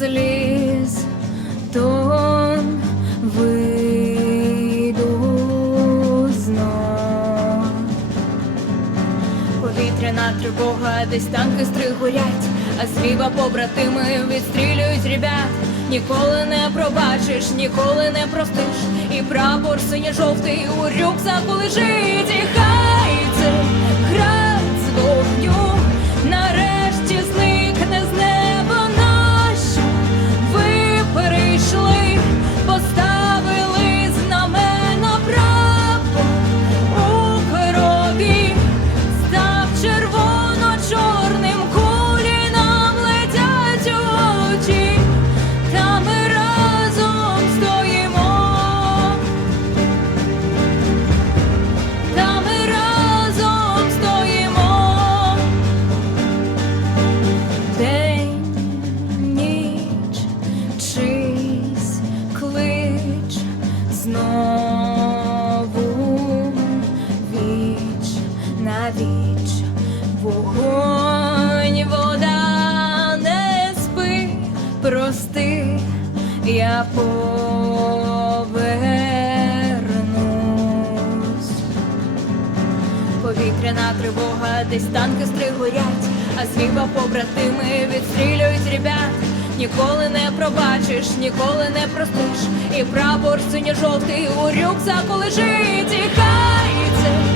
сліз, то вийду знов. Повітряна тривога, десь танки стригурять, а зліва побратими відстрілюють ребят. Ніколи не пробачиш, ніколи не простиш, і прапор синьо жовтий у рюкзаку лежить. Знову віч на віч, вогонь, вода, не спи, прости, я повернусь. Повітряна тривога, десь танки стригорять, а зліва побратими відстрілюють ребят. Ніколи не пробачиш, ніколи не простиш, і прапор синьо-жовтий у рюкзаку лежить, і це